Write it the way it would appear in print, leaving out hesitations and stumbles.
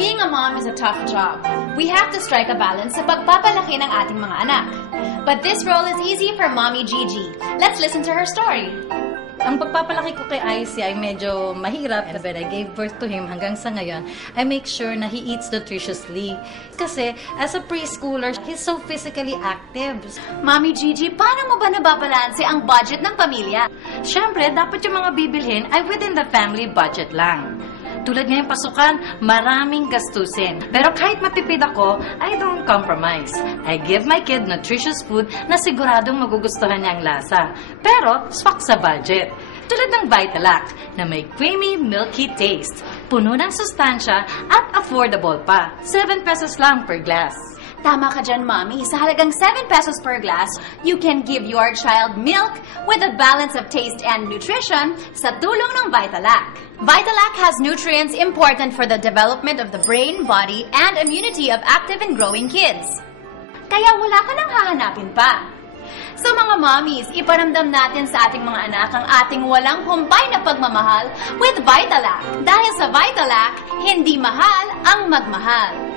Being a mom is a tough job. We have to strike a balance sa pagpapalaki ng ating mga anak. But this role is easy for Mommy Gigi. Let's listen to her story. Ang pagpapalaki ko kay Icy ay medyo mahirap. But I gave birth to him hanggang sa ngayon, I make sure na he eats nutritiously. Kasi as a preschooler, he's so physically active. Mommy Gigi, paano mo ba nababalanse ang budget ng pamilya? Siyempre, dapat yung mga bibilhin ay within the family budget lang. Tulad ngayong pasukan, maraming gastusin. Pero kahit matipid ako, I don't compromise. I give my kid nutritious food na siguradong magugustuhan niya ang lasa. Pero swak sa budget. Tulad ng Vitalac na may creamy, milky taste. Puno ng sustansya at affordable pa. 7 pesos lang per glass. Tama ka dyan, Mommy. Sa halagang 7 pesos per glass, you can give your child milk with a balance of taste and nutrition sa tulong ng Vitalac. Vitalac has nutrients important for the development of the brain, body, and immunity of active and growing kids. Kaya wala ka nang hahanapin pa. So mga mommies, iparamdam natin sa ating mga anak ang ating walang humpay na pagmamahal with Vitalac. Dahil sa Vitalac, hindi mahal ang magmahal.